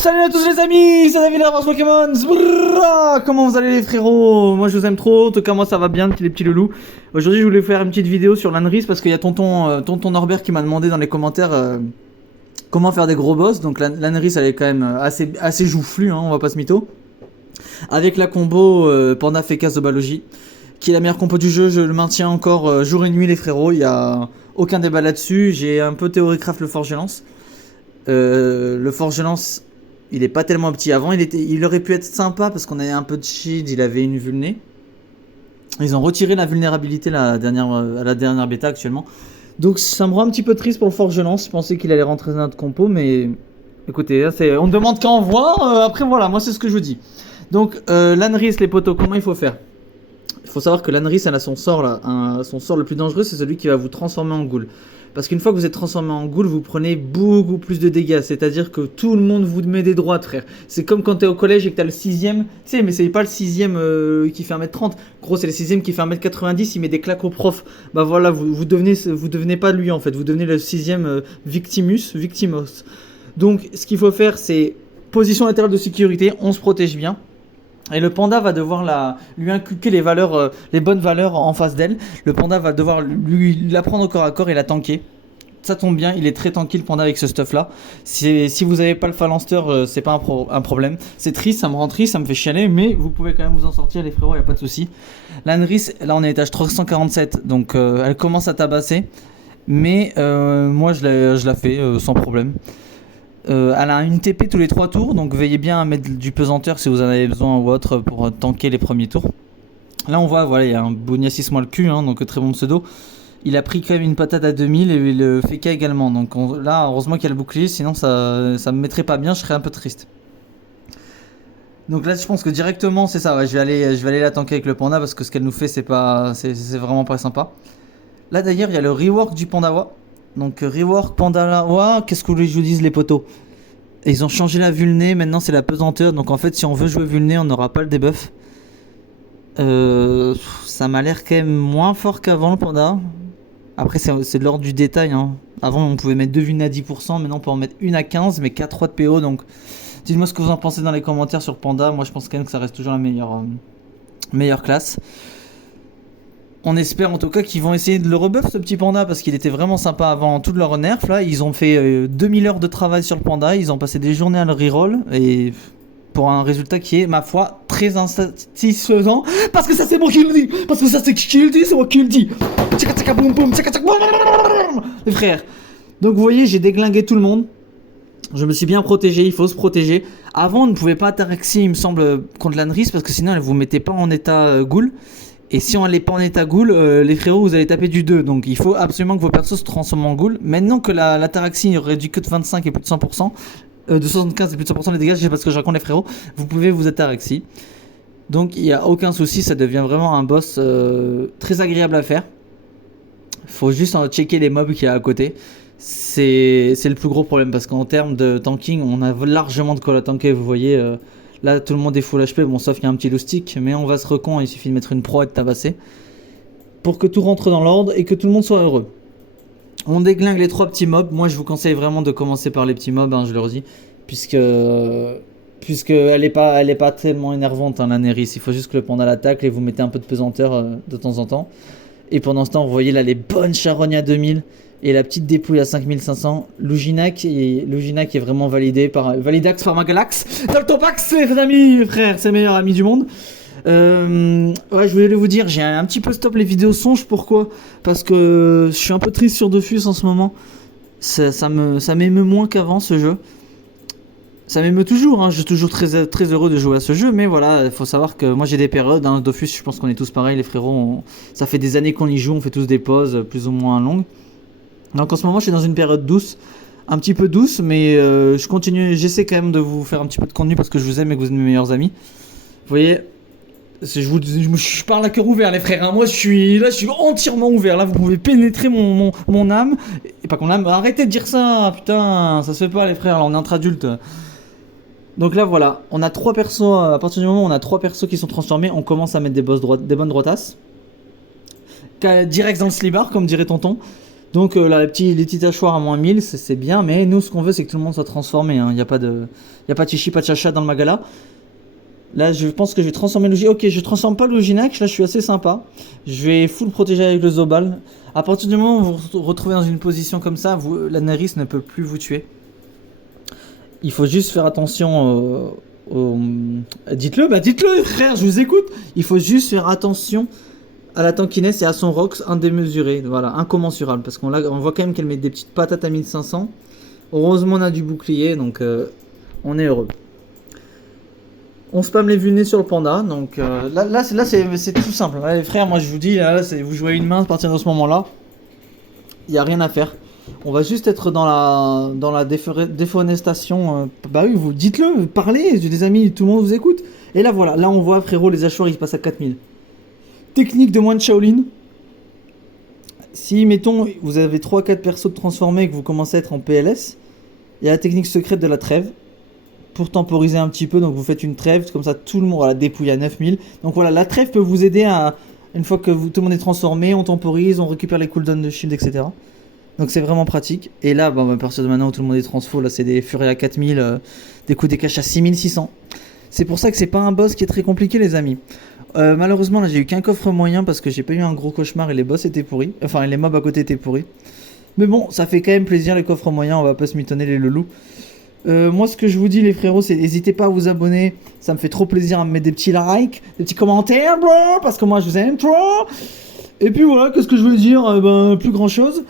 Salut à tous les amis, c'est David Avance Pokémon. Zbrrra. Comment vous allez les frérots? Moi je vous aime trop, en tout cas moi ça va bien les petits loulous. Aujourd'hui je voulais faire une petite vidéo sur l'Anris parce qu'il y a tonton Norbert qui m'a demandé dans les commentaires comment faire des gros boss. Donc l'Anris elle est quand même assez joufflue, hein, on va pas se mytho. Avec la combo Panda Fécasse de Balogie, qui est la meilleure compo du jeu, je le maintiens encore jour et nuit les frérots, il n'y a aucun débat là-dessus. J'ai un peu Théorycraft le Forgelance. Le Forgelance, il est pas tellement petit. Avant, il aurait pu être sympa parce qu'on avait un peu de shield, il avait une vulné. Ils ont retiré la vulnérabilité à la dernière bêta actuellement. Donc ça me rend un petit peu triste pour le Forgelance. Je pensais qu'il allait rentrer dans notre compo, mais écoutez, on ne demande qu'à en voir. Après voilà, moi c'est ce que je vous dis. Donc l'Anris, les potos, comment il faut faire? Il faut savoir que l'Anris, elle a son sort là. Son sort le plus dangereux, c'est celui qui va vous transformer en ghoul. Parce qu'une fois que vous êtes transformé en ghoul, vous prenez beaucoup plus de dégâts. C'est-à-dire que tout le monde vous met des droites, frère. C'est comme quand t'es au collège et que t'as le 6ème. Tu sais, mais c'est pas le 6ème qui fait 1m30. Gros, c'est le 6ème qui fait 1m90. Il met des claques au prof. Bah voilà, vous devenez pas lui en fait. Vous devenez le 6ème Victimos. Donc, ce qu'il faut faire, c'est position latérale de sécurité. On se protège bien. Et le panda va devoir lui inculquer les bonnes valeurs en face d'elle. Le panda va devoir lui l'apprendre au corps à corps et la tanker. Ça tombe bien, il est très tanky le panda avec ce stuff là. Si vous n'avez pas le phalanster, c'est pas un problème. C'est triste, ça me rend triste, ça me fait chialer, mais vous pouvez quand même vous en sortir les frérots, y a pas de souci. L'Anris, là on est étage 347, donc elle commence à tabasser. Mais moi je la fais sans problème. Elle a une TP tous les 3 tours, donc veillez bien à mettre du pesanteur si vous en avez besoin ou autre pour tanker les premiers tours. Là on voit, voilà, il y a un Boniassis moi le cul, hein, donc très bon pseudo. Il a pris quand même une patate à 2000 et le Feka également, donc là heureusement qu'il y a le bouclier, sinon ça me mettrait pas bien, je serais un peu triste. Donc là je pense que directement c'est ça, ouais, je vais aller la tanker avec le panda parce que ce qu'elle nous fait c'est vraiment pas sympa. Là d'ailleurs il y a le rework du Pandawa. Donc rework Pandawa, qu'est-ce que vous voulez que je vous dise les potos? Ils ont changé la vulné, maintenant c'est la pesanteur. Donc en fait si on veut jouer vulné on n'aura pas le debuff. Ça m'a l'air quand même moins fort qu'avant le panda. Après c'est de l'ordre du détail, hein. Avant on pouvait mettre 2 vulné à 10%, maintenant on peut en mettre une à 15 mais qu'à 3 de PO. Donc dites-moi ce que vous en pensez dans les commentaires sur panda. Moi je pense quand même que ça reste toujours la meilleure classe. On espère en tout cas qu'ils vont essayer de le rebuff ce petit panda parce qu'il était vraiment sympa avant tout de leur nerf là. Ils ont fait 2000 heures de travail sur le panda, ils ont passé des journées à le reroll et pour un résultat qui est ma foi très insatisfaisant parce que ça c'est moi qui le dis, parce que ça c'est qui le dit, c'est moi qui le dis. Les frères. Donc vous voyez j'ai déglingué tout le monde. Je me suis bien protégé, il faut se protéger. Avant on ne pouvait pas Ataraxie il me semble contre l'Anris parce que sinon elle vous mettait pas en état ghoul. Et si on n'est pas en état ghoul, les frérots vous allez taper du 2. Donc il faut absolument que vos persos se transforment en ghoul. Maintenant que la Taraxie réduit que de 25 et plus de 100%, de 75 et plus de 100% les dégâts, je sais pas ce que je raconte les frérots, vous pouvez vous Ataraxie. Donc il n'y a aucun souci, ça devient vraiment un boss très agréable à faire. Faut juste checker les mobs qu'il y a à côté. C'est le plus gros problème parce qu'en termes de tanking, on a largement de quoi la tanker, vous voyez. Là tout le monde est full HP, bon sauf qu'il y a un petit loustic, mais on va se recon, il suffit de mettre une pro et de tabasser. Pour que tout rentre dans l'ordre et que tout le monde soit heureux. On déglingue les 3 petits mobs, moi je vous conseille vraiment de commencer par les petits mobs, hein, je le redis. Puisque elle est pas tellement énervante hein, la Neris, il faut juste que le panda l'attaque et vous mettez un peu de pesanteur de temps en temps. Et pendant ce temps vous voyez là les bonnes charognes à 2000. Et la petite dépouille à 5500, Luginac est vraiment Validax par Magalax. Daltopax, les amis, frère, c'est le meilleur ami du monde. Ouais, je voulais vous dire, j'ai un petit peu stop les vidéos songes, pourquoi? Parce que je suis un peu triste sur Dofus en ce moment. Ça m'émeut moins qu'avant ce jeu. Ça m'émeut toujours, hein. Je suis toujours très, très heureux de jouer à ce jeu, mais voilà, il faut savoir que moi j'ai des périodes, hein. Dofus, je pense qu'on est tous pareils, les frérots, ça fait des années qu'on y joue, on fait tous des pauses plus ou moins longues. Donc en ce moment je suis dans une période douce, un petit peu douce, mais je continue, j'essaie quand même de vous faire un petit peu de contenu parce que je vous aime et que vous êtes mes meilleurs amis. Vous voyez, je parle à cœur ouvert les frères, hein. Moi je suis entièrement ouvert, là vous pouvez pénétrer mon âme, et pas mon âme, arrêtez de dire ça, putain, ça se fait pas les frères, là on est entre adultes. Donc là voilà, on a 3 persos, à partir du moment où on a 3 persos qui sont transformés, on commence à mettre des bonnes droitasses. Direct dans le slibar comme dirait tonton. Donc là, les petits hachoirs à moins 1000, c'est bien, mais nous ce qu'on veut c'est que tout le monde soit transformé. Il n'y a pas de chichi, pas de chacha dans le magala. Là, je pense que je vais transformer le Ok, je transforme pas le Loginac, là je suis assez sympa. Je vais full protéger avec le Zobal. À partir du moment où vous vous retrouvez dans une position comme ça, la Naris ne peut plus vous tuer. Il faut juste faire attention dites-le frère, je vous écoute. Il faut juste faire attention à la tankiness et à son Rox indémesuré, voilà, incommensurable. Parce qu'on voit quand même qu'elle met des petites patates à 1500. Heureusement on a du bouclier, donc on est heureux. On spam les vulnés sur le panda, donc là c'est tout simple. Là, les frères, moi je vous dis, là vous jouez une main à partir de ce moment-là. Il n'y a rien à faire. On va juste être dans la déforestation. Bah oui, vous dites-le, parlez, j'ai des amis, tout le monde vous écoute. Et là voilà, là on voit frérot, les hachoirs ils passent à 4000. Technique de moine Shaolin. Si, mettons, vous avez 3-4 persos de transformés et que vous commencez à être en PLS, il y a la technique secrète de la trêve. Pour temporiser un petit peu, donc vous faites une trêve, comme ça tout le monde, voilà, dépouille à 9000. Donc voilà, la trêve peut vous aider à, une fois que tout le monde est transformé, on temporise, on récupère les cooldowns de shield, etc. Donc c'est vraiment pratique. Et là, à partir de maintenant où tout le monde est transfo, là c'est des furies à 4000, des coups des caches à 6600. C'est pour ça que c'est pas un boss qui est très compliqué les amis. Malheureusement là j'ai eu qu'un coffre moyen parce que j'ai pas eu un gros cauchemar et les boss étaient pourris. Enfin les mobs à côté étaient pourris. Mais bon, ça fait quand même plaisir les coffres moyens, on va pas se mitonner les loulous. Moi ce que je vous dis les frérots, c'est n'hésitez pas à vous abonner, ça me fait trop plaisir à me mettre des petits likes, des petits commentaires bro, parce que moi je vous aime trop. Et puis voilà, qu'est-ce que je veux dire, plus grand chose.